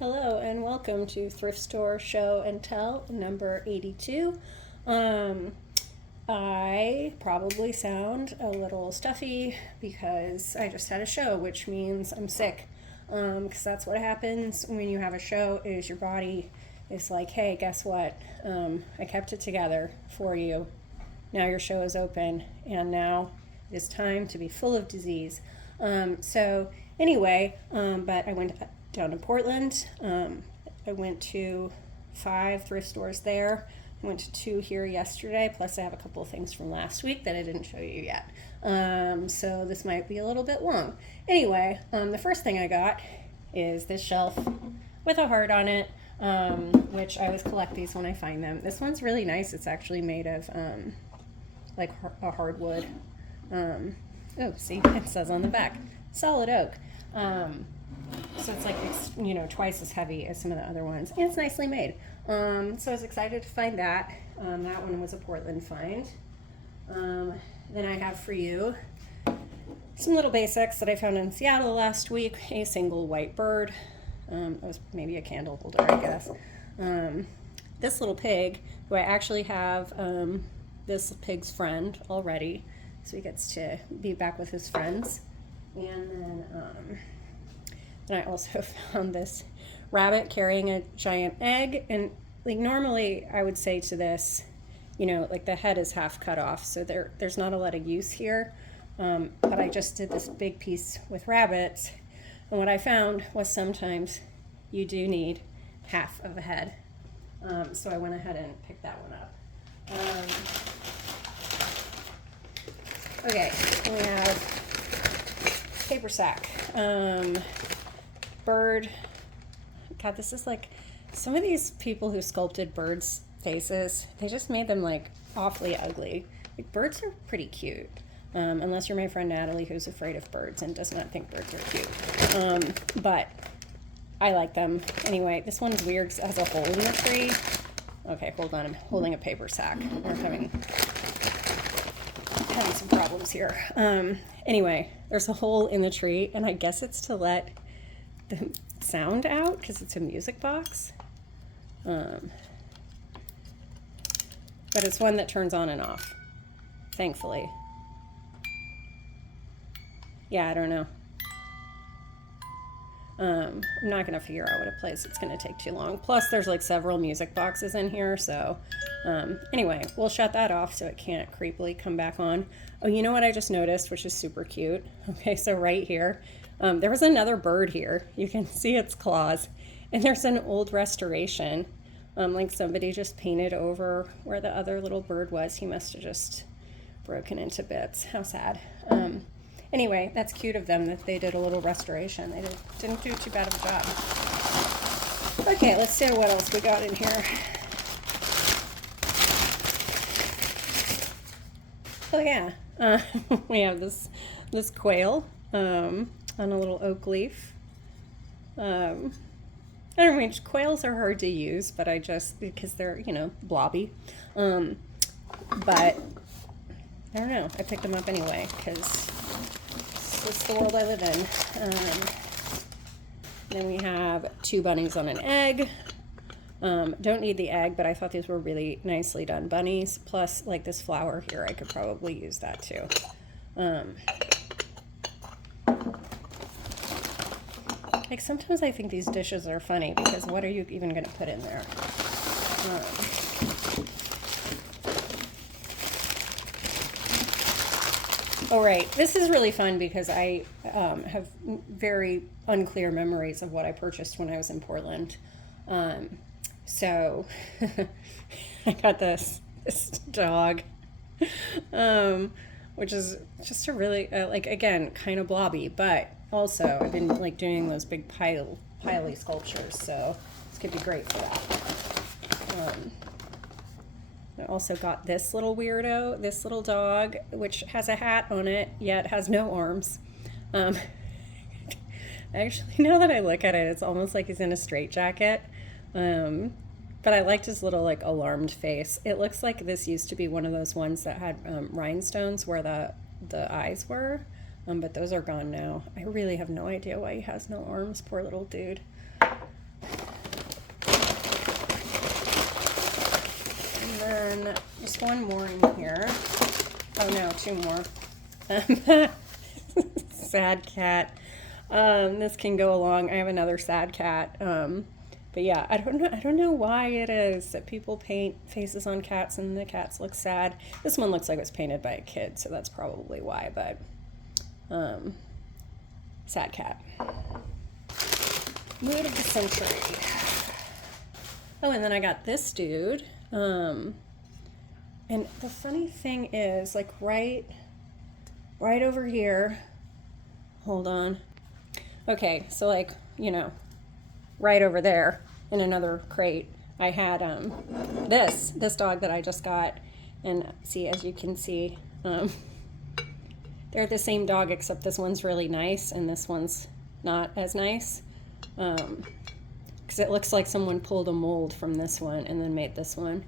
Hello and welcome to Thrift Store Show and Tell number 82. Um, I probably sound a little stuffy because I just had a show, which means I'm sick. Because that's what happens when you have a show is your body is like, hey, guess what? I kept it together for you. Now your show is open and now it is time to be full of disease. But I went down to Portland. I went to 5 thrift stores there. I went to 2 here yesterday, plus I have a couple of things from last week that I didn't show you yet. So this might be a little bit long. Anyway, the first thing I got is this shelf with a heart on it, which I always collect these when I find them. This one's really nice. It's actually made of like a hardwood. See, it says on the back, solid oak. So it's like twice as heavy as some of the other ones, and it's nicely made. So I was excited to find that. That one was a Portland find. Then I have for you some little basics that I found in Seattle last week. A single white bird. It was maybe a candle holder, I guess. This little pig, who I actually have this pig's friend already, so he gets to be back with his friends. And then I also found this rabbit carrying a giant egg. And like normally I would say to this, like the head is half cut off, so there's not a lot of use here. But I just did this big piece with rabbits. And what I found was sometimes you do need half of a head. So I went ahead and picked that one up. Okay, we have paper sack. Bird. God, this is like some of these people who sculpted birds' faces, they just made them like awfully ugly. Like birds are pretty cute. Unless you're my friend Natalie, who's afraid of birds and does not think birds are cute. But I like them. Anyway, this one's weird because it has a hole in the tree. Okay, hold on. I'm holding a paper sack. We're having some problems here. Anyway, there's a hole in the tree, and I guess it's to let the sound out because it's a music box. But it's one that turns on and off, thankfully. Yeah, I don't know. I'm not going to figure out what it plays. It's going to take too long. Plus, there's like several music boxes in here. So anyway, we'll shut that off so it can't creepily come back on. Oh, you know what I just noticed, which is super cute? Okay, so right here, there was another bird here. You can see its claws. And there's an old restoration. Like somebody just painted over where the other little bird was. He must have just broken into bits. How sad. Anyway, that's cute of them that they did a little restoration. They didn't do too bad of a job. Okay, let's see what else we got in here. Oh yeah, we have this quail on a little oak leaf. I don't know, quails are hard to use, but because they're, blobby. But I don't know, I picked them up anyway because it's the world I live in. Then we have 2 bunnies on an egg. Don't need the egg, but I thought these were really nicely done bunnies. Plus, like this flower here, I could probably use that too. Like sometimes I think these dishes are funny because what are you even going to put in there? Oh, right. This is really fun because I have very unclear memories of what I purchased when I was in Portland. So I got this dog, which is just a really, again, kind of blobby, but also I've been like doing those big piley sculptures, so this could be great for that. I also got this little weirdo, this little dog, which has a hat on it, yet has no arms. Actually, now that I look at it, it's almost like he's in a straitjacket. But I liked his little like alarmed face. It looks like this used to be one of those ones that had rhinestones where the eyes were, but those are gone now. I really have no idea why he has no arms, poor little dude. then just one more in here. Oh no, two more. Sad cat. This can go along. I have another sad cat. But yeah, I don't know why it is that people paint faces on cats and the cats look sad. This one looks like it was painted by a kid, so that's probably why, but sad cat. Mood of the century. Oh, and then I got this dude. And the funny thing is, like right over here, hold on. Okay, so like, you know, right over there in another crate, I had this dog that I just got, and see, as you can see, they're the same dog except this one's really nice and this one's not as nice, because it looks like someone pulled a mold from this one and then made this one.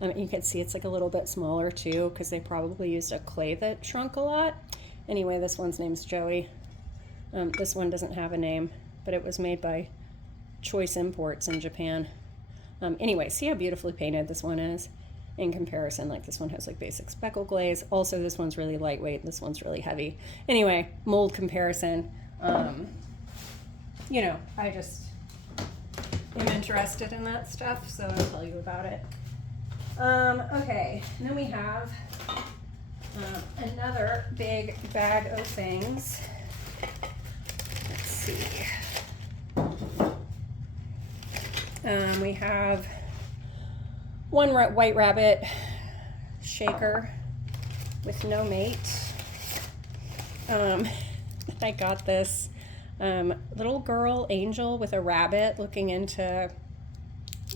You can see it's like a little bit smaller too, because they probably used a clay that shrunk a lot. Anyway, this one's name's Joey. This one doesn't have a name, but it was made by Choice Imports in Japan. Anyway, see how beautifully painted this one is in comparison. Like this one has like basic speckle glaze. Also, this one's really lightweight. This one's really heavy. Anyway, mold comparison. You know, I just am interested in that stuff, so I'll tell you about it. Okay, and then we have another big bag of things. Let's see. We have one white rabbit shaker with no mate. I got this little girl angel with a rabbit looking into,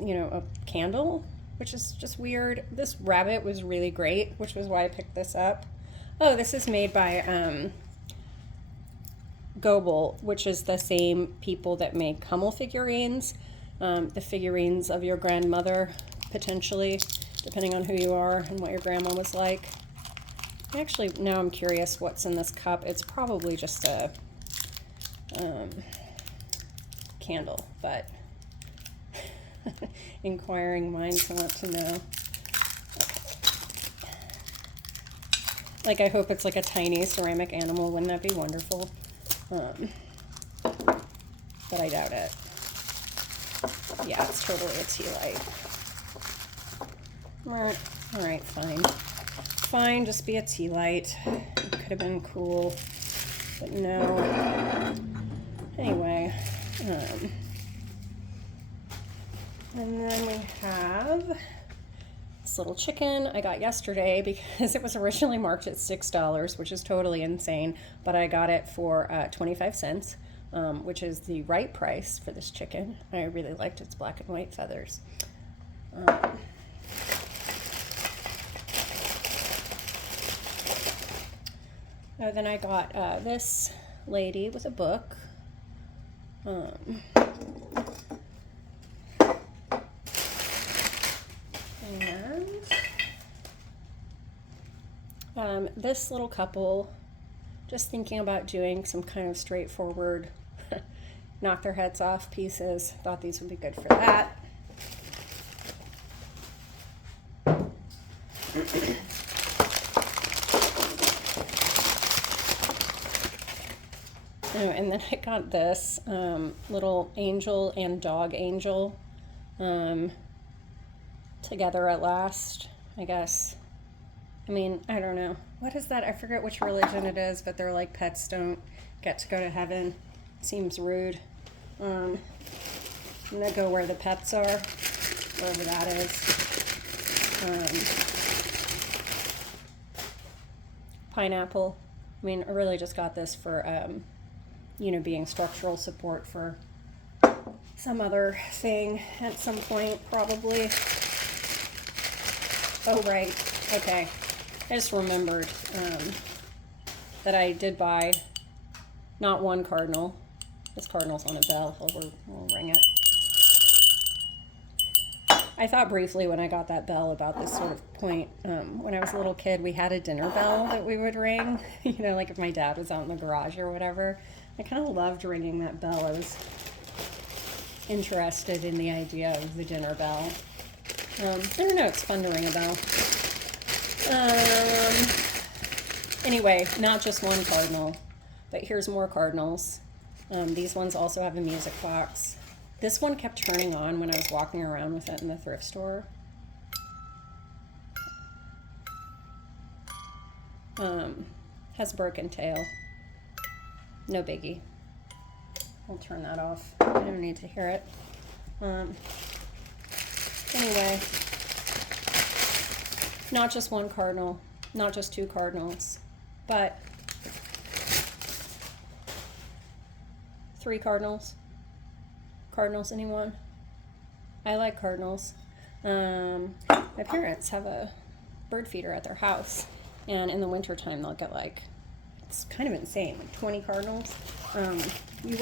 you know, a candle, which is just weird. This rabbit was really great, which was why I picked this up. Oh, this is made by Goebel, which is the same people that make Hummel figurines. The figurines of your grandmother, potentially, depending on who you are and what your grandma was like. Actually, now I'm curious what's in this cup. It's probably just a candle, but inquiring minds want to know. Okay. Like, I hope it's like a tiny ceramic animal. Wouldn't that be wonderful? But I doubt it. Yeah, it's totally a tea light. All right, fine. Fine, just be a tea light. It could have been cool, but no. Anyway, and then we have this little chicken I got yesterday because it was originally marked at $6, which is totally insane, but I got it for 25 cents. Which is the right price for this chicken. I really liked its black and white feathers. Then I got this lady with a book. And this little couple, just thinking about doing some kind of straightforward knock their heads off pieces. Thought these would be good for that. Oh, and then I got this little angel and dog angel together at last, I guess. I mean, I don't know. What is that? I forget which religion it is, but they're like pets don't get to go to heaven. Seems rude. I'm gonna go where the pets are, wherever that is. Pineapple. I mean, I really just got this for, you know, being structural support for some other thing at some point, probably. Oh, right. Okay. I just remembered that I did buy not one cardinal. This cardinal's on a bell. We'll ring it. I thought briefly when I got that bell about this sort of point. When I was a little kid, we had a dinner bell that we would ring. You know, like if my dad was out in the garage or whatever. I kind of loved ringing that bell. I was interested in the idea of the dinner bell. I don't know, it's fun to ring a bell. Anyway, not just one cardinal, but here's more cardinals. These ones also have a music box. This one kept turning on when I was walking around with it in the thrift store. Has a broken tail. No biggie. I'll turn that off. I don't need to hear it. Anyway, not just one cardinal, not just two cardinals, but 3 cardinals. Cardinals, anyone? I like cardinals. My parents have a bird feeder at their house, and in the wintertime they'll get like, it's kind of insane, like 20 cardinals. You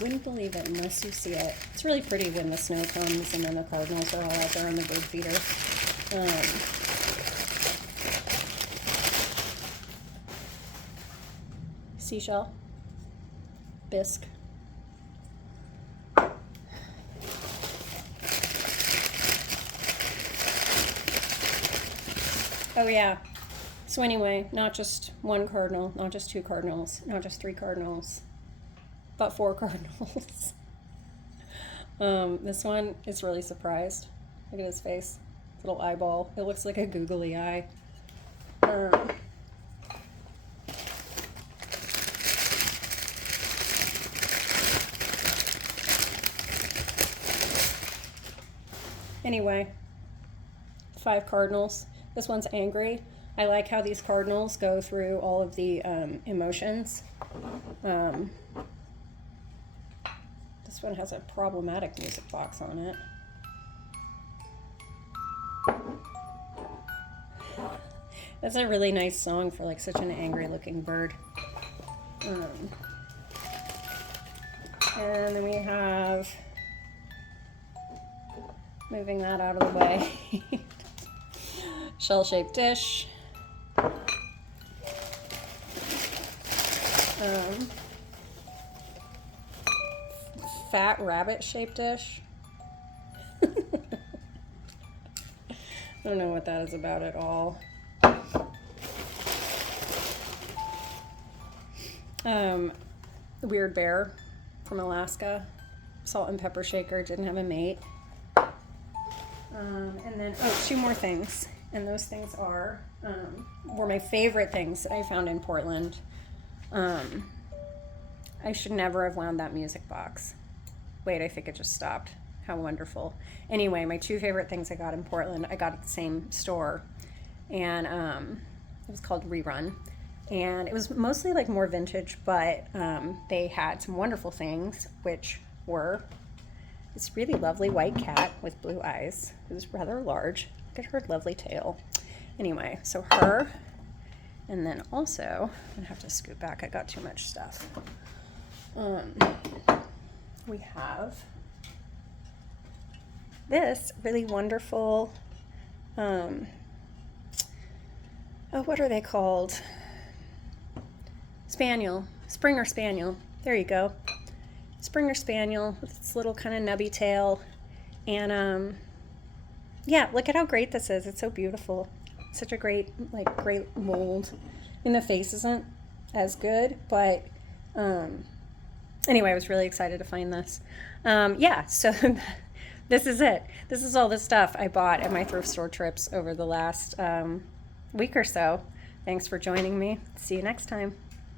wouldn't believe it unless you see it. It's really pretty when the snow comes and then the cardinals are all out there on the bird feeder. Seashell, bisque. Oh yeah. So anyway, not just one cardinal, not just 2 cardinals, not just 3 cardinals, but 4 cardinals. This one is really surprised. Look at his face. Little eyeball. It looks like a googly eye. Anyway, 5 cardinals. This one's angry. I like how these cardinals go through all of the emotions. This one has a problematic music box on it. That's a really nice song for like such an angry looking bird. And then we have, moving that out of the way, shell-shaped dish. Fat rabbit-shaped dish. I don't know what that is about at all. Weird bear from Alaska. Salt and pepper shaker, didn't have a mate. And then, 2 more things. And those things were my favorite things that I found in Portland. I should never have wound that music box. Wait, I think it just stopped. How wonderful. Anyway, my 2 favorite things I got in Portland, I got at the same store. And it was called Rerun. And it was mostly like more vintage, but they had some wonderful things, which were this really lovely white cat with blue eyes. It was rather large. Look at her lovely tail. Anyway, so her, and then also, I'm gonna have to scoot back, I got too much stuff. We have this really wonderful, what are they called? Spaniel, Springer Spaniel. There you go. Springer Spaniel with its little kind of nubby tail. And yeah, look at how great this is. It's so beautiful. Such a great mold. And the face isn't as good, but anyway, I was really excited to find this. Yeah, so this is it. This is all the stuff I bought at my thrift store trips over the last week or so. Thanks for joining me. See you next time.